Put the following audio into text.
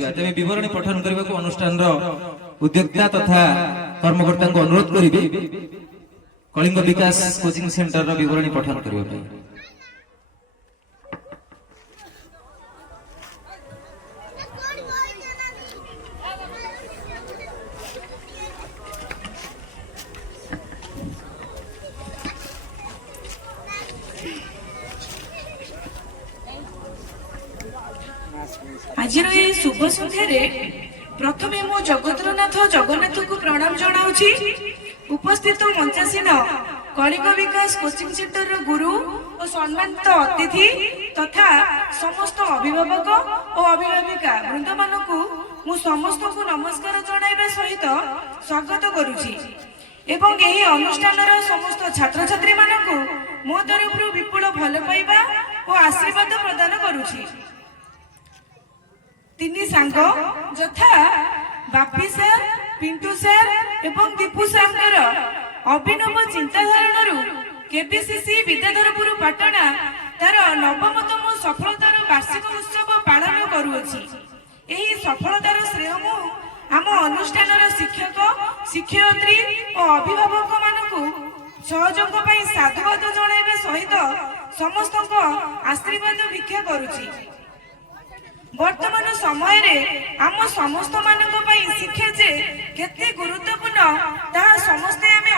तेज बरणी पठन करने को अनुष्ठान उद्योक्ता तथा कर्मकर्ता को अनुरोध करी कलिंग विकास कोचिंग सेंटर बरणी पठन करने। आज शुभ संध्यार प्रथम मो जगतरनाथ जगन्नाथ को प्रणाम जनाऊँ। उपस्थित मंचासीन कलिंग विकास कोचिंग सेंटर गुरु और सम्मानित अतिथि तथा समस्त अभिभावक और अभिभाविका वृंद मानक मु समस्त को नमस्कार जनाइबा सहित स्वागत करुछि एवं एही अनुष्ठान समस्त छात्र छात्री मानक मो तरफ विपुल भल पाइबा और आशीर्वाद प्रदान करुछि। तीन सांग यथा बापी सार पिंटू सार एवं दीपू सार अभिनव चिंताधारणु केबीसीसी विद्याधरपुर पाटना तार नवमतम सफलतार वार्षिक उत्सव पालन करुअछि। एही सफलतार श्रेय मु आम अनुष्ठान शिक्षक शिक्षयित्री और अभिभावक मानकु सहयोग पई साधुवाद जणाइबा सहित समस्त आशीर्वाद भिक्षा करुछि। वर्तमान समय रे आम समस्त मानक पई शिक्षा जे केते गुरुत्वपूर्ण ता समस्ते आमे